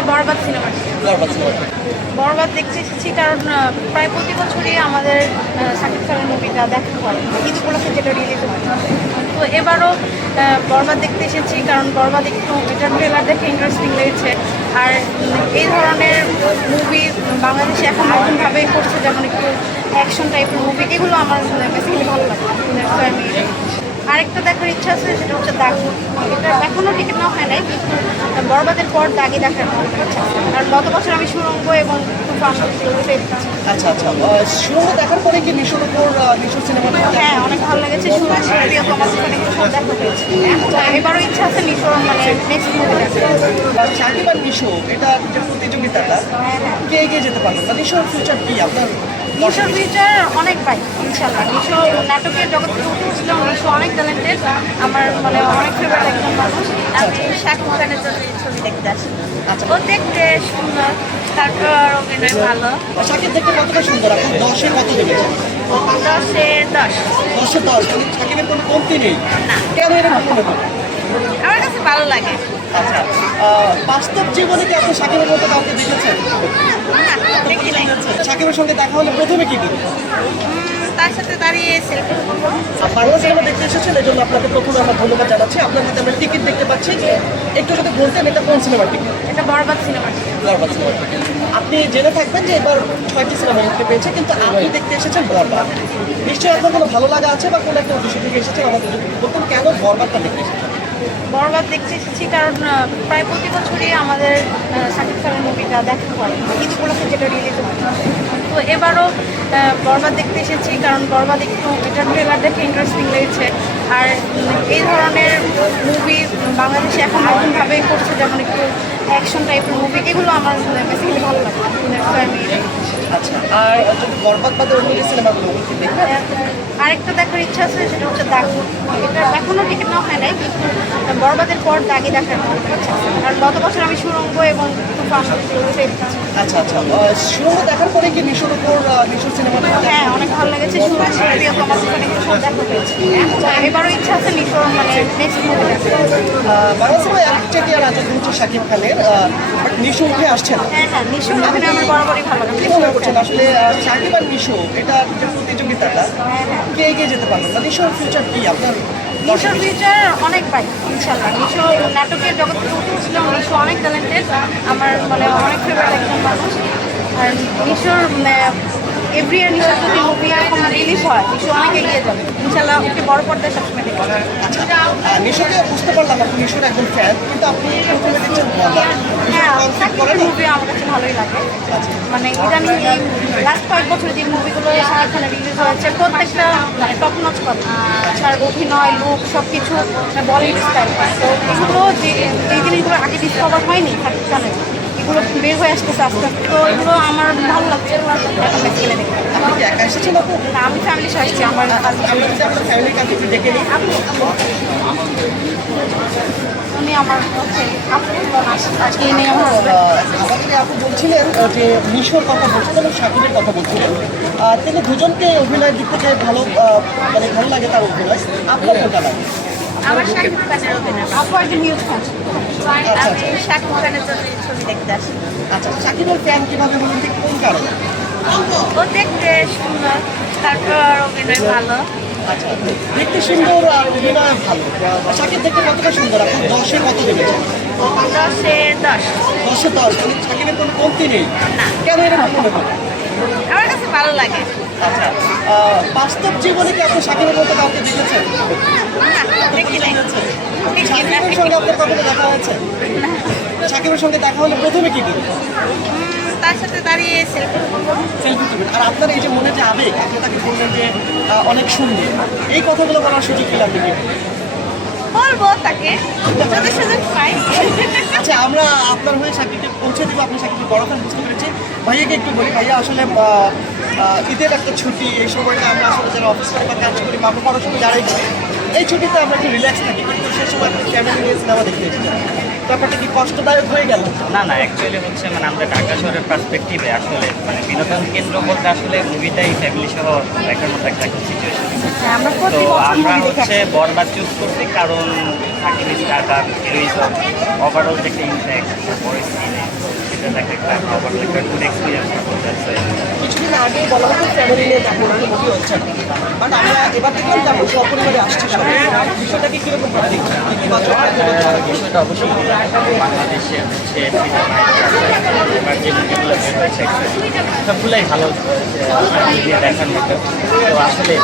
এটা বরবাদ সিনেমা। বরবাদ দেখতে এসেছি কারণ প্রায় প্রতি বছরই আমাদের সাকিব খানের মুভিটা দেখা হয়। ঈদ উপলক্ষে যেটা রিলিজ হয় তো এবারও বরবাদ দেখতে এসেছি, কারণ বরবাদ একটু এটার ট্রেলার দেখে ইন্টারেস্টিং লেগেছে। আর এই ধরনের মুভি বাংলাদেশে এখন নতুনভাবে করছে, যেমন একটু অ্যাকশন টাইপের মুভি এগুলো আমার বেসিক্যালি ভালো লাগে। আমি আরেকটা দেখার ইচ্ছা আছে, সেটা হচ্ছে দাগ। এটা এখনও টিকিট নেওয়া হয় নাই, কিন্তু বরবাদের পর দাগি দেখার ইচ্ছা আছে। গত বছর আমি সুরঙ্গ এবং। আচ্ছা আচ্ছা। সুরঙ্গ দেখার পরে কি মিশর উপর আহ, মিশর সিনেমাটা হ্যাঁ অনেক ভালো লেগেছে সুরঙ্গ তোমার দেখা হয়েছে। এবারও ইচ্ছা আছে মিশর মানে নেক্সট মুভি আর এটা যে প্রতিযোগিতাটা হ্যাঁ হ্যাঁ। কে এগিয়ে যেতে পারবে বা মিশর ফিউচার কি? আপনার মিশর ফিউচার অনেক পাই ইনশাল্লাহ মিশো নাটকের জগৎ থেকে উঠে মিশো অনেক ট্যালেন্টেড আমার মানে অনেক ফেভারিট একজন মানুষ। আমি শাকিব খানের জন্য ছবি দেখতে আসি। আচ্ছা। ও দেখতে সুন্দর তারপর অভিনয় ভালো। শাকিব দেখতে কতটা সুন্দর? আপনি দশে কত দেবেছেন দশে দশ। দশে দশ শাকিবের কোনো কমতি নেই। না। কেন এরকম মনে হয়? আমার কাছে ভালো লাগে। আচ্ছা বাস্তব জীবনে কি আপনি সাকিবের মতো কাউকে দেখেছেন? শাকিবের সঙ্গে দেখা হলে প্রথমে কি করবেন? তার সাথে দাঁড়িয়ে সেলফি বাংলা সিনেমা দেখতে এসেছেন এই জন্য আপনাকে প্রথমে আমরা ধন্যবাদ জানাচ্ছি। আপনার হাতে আমরা টিকিট দেখতে পাচ্ছি। একটু যদি বলতেন এটা কোন সিনেমার টিকিট? এটা বরবাদ সিনেমা বরবাদ আপনি জেনে থাকবেন যে এবার ছয়টি সিনেমা মুক্তি পেয়েছে কিন্তু আপনি দেখতে এসেছেন বরবাদ। নিশ্চয়ই আপনার কোনো ভালো লাগা আছে বা কোনো একটা উদ্দেশ্য থেকে এসেছেন আমাদের বলতেন কেন বরবাদটা দেখতে এসেছেন? বরবাদ দেখতে এসেছি, কারণ প্রায় প্রতি বছরই আমাদের শাকিব খানের মুভিটা দেখা হয়, ঈদ উপলক্ষে যেটা রিলিজ হয়। তো এবারও বরবাদ দেখতে এসেছি, কারণ বরবাদ একটু এটার ট্রেলার দেখে ইন্টারেস্টিং লেগেছে। আর এই ধরনের মুভি বাংলাদেশে এখন নতুনভাবে করছে, যেমন একটু অ্যাকশন টাইপের মুভি এগুলো আমার বেসিক্যালি ভালো লাগে আমি আচ্ছা আর যদি বরবাদ বাদে অন্য যে সিনেমাগুলো কি দেখবেন? আরেকটা দেখার ইচ্ছা আছে সেটা হচ্ছে দাগ। এটা এখনও টিকিট নেওয়া হয় নাই কিন্তু বরবাদের পর দাগি দেখার ইচ্ছা আছে। কারণ গত বছর আমি সুরঙ্গ এবং। আচ্ছা আচ্ছা। সুরঙ্গ দেখার পরে কি মিশর উপর আহ, মিশর সিনেমাটা হ্যাঁ অনেক ভালো লেগেছে সুরঙ্গ প্রিয় তোমার সব দেখা হয়েছে। এবারও ইচ্ছা আছে মিশর মানে নেক্সট মুভি দেখার। বাংলা সিনেমায় একটা কি আর রাজত্ব হচ্ছে শাকিব খানের। মিশো উঠে আসছে না? হ্যাঁ হ্যাঁ নিশোর অভিনয় আমার বরাবরই ভালো লাগে। কি করছেন আসলে সাকিব আর মিশো? এটা যে প্রতিযোগিতাটা হ্যাঁ হ্যাঁ। কে এগিয়ে যেতে পারবে? না মিশোর ফিউচার কি? আপনার মিশোর ফিউচার অনেক পাই ইনশাল্লাহ মিশো নাটকের জগৎ উঠে মিশো অনেক ট্যালেন্টেড আমার মানে অনেক ফেভারিট একজন মানুষ। আর মিশোর এভরি নিশোর যদি মুভি এরকম রিলিজ হয় মিশো অনেক এগিয়ে যাবে। ইনশাল্লাহ ওকে বড় পর্দায় সবসময় আহ, মিশোকে বুঝতে পারলাম আপনি মিশোর একজন ফ্যান কিন্তু আপনি প্রথমে দেখছেন হ্যাঁ সাকিবের মুভি আমার কাছে ভালোই লাগে। আচ্ছা। মানে ইদানিং এই লাস্ট কয়েক বছর যে মুভিগুলো শাকিব খানের রিলিজ হয়েছে প্রত্যেকটা মানে টপ নচ করে। তার অভিনয় লুক সব কিছু বলিউড স্টাইল তো এগুলো যে যে জিনিসগুলো আগে ডিসকভার হয়নি খানের এগুলো বের হয়ে আসতেছে আস্তে আস্তে তো এগুলো আমার ভালো লাগছে এখন আপনি না, আমি ফ্যামিলি সহ আসছি আমার আমি আমার আজকে এনে আমার husband। আহ, আমাকে আপু বলছিলেন যে মিশোর কথা বলছিলেন এবং কথা বলছিলেন। তিনি দুজনকে অভিনয়ের দিক থেকে ভালো মানে ভালো লাগে তার অভিনয়। আপনার কোনটা লাগে? আমার শাকিব খানের অভিনয়। আপু একজন নিউজ খান আমি শাকিব খানের জন্য এই ছবি দেখতে আসি। আচ্ছা শাকিবের ফ্যান কীভাবে বলুন কোন কারণে? ও দেখতে সুন্দর তারপর অভিনয় ভালো। আচ্ছা দেখতে সুন্দর আর অভিনয় ভালো। শাকিব দেখতে কতটা সুন্দর? আপনি দশে কত দেবেছেন দশে দশ। দশে দশ মানে শাকিবের কোনো কমতি নেই। কেন এরকম মনে হয় আমার কাছে ভালো লাগে। আচ্ছা বাস্তব জীবনে কি আপনি শাকিবের মতো কাউকে দেখেছেন? নাই। সঙ্গে আপনার কখনো দেখা হয়েছে? শাকিবের সঙ্গে দেখা হলে প্রথমে কি করবেন তার সাথে দাঁড়িয়ে সেলফি সেলফি তুলবেন। আর আপনার এই যে মনে যে আবেগ আপনি তাকে বললেন যে অনেক সুন্দর। এই কথাগুলো বলার সুযোগ পেলাম বলব তাকে। যদি সুযোগ পাই। আপনার হয়ে সাকিবকে পৌঁছে দেবো, আপনি সাকিবকে বড় ফ্যান বুঝতে পেরেছি ভাইয়াকে একটু বলি, ভাইয়া আসলে ঈদের একটা ছুটি, এই সময়টা আমরা আসলে যারা অফিস করে বা কাজ করি বা আমরা পড়াশোনা যারাই করি এই ছুটিতে আমরা একটু রিল্যাক্স থাকি, কিন্তু সেই সময় আপনি ফ্যামিলি নিয়ে সিনেমা দেখতে ব্যাপারটা কি কষ্টদায়ক হয়ে গেল? না না অ্যাকচুয়ালি হচ্ছে মানে আমরা ঢাকা শহরের পার্সপেক্টিভে আসলে মানে বিনোদন কেন্দ্র বলতে আসলে মুভিটাই ফ্যামিলি সহ দেখার মতো একটা সিচুয়েশন তো আমরা হচ্ছে বরবাদ চুজ করছি কারণ থাকি স্টার বা হিরোইজম ওভারঅল যে একটা ইম্প্যাক্ট বড় স্ক্রিনে সেটা দেখে একটা ওভারঅল একটা গুড এক্সপিরিয়েন্স কিছুদিন আগে বলা হতো ফ্যামিলি নিয়ে যাব মুভি হচ্ছে। বাট আমরা এবার থেকে যাব সপরিবারে আসছি সবাই। বিষয়টা অবশ্যই বাংলাদেশে হচ্ছে যে মুভিগুলো বের হয়েছে সবগুলোই ভালো দেখার মতো। তো আসলে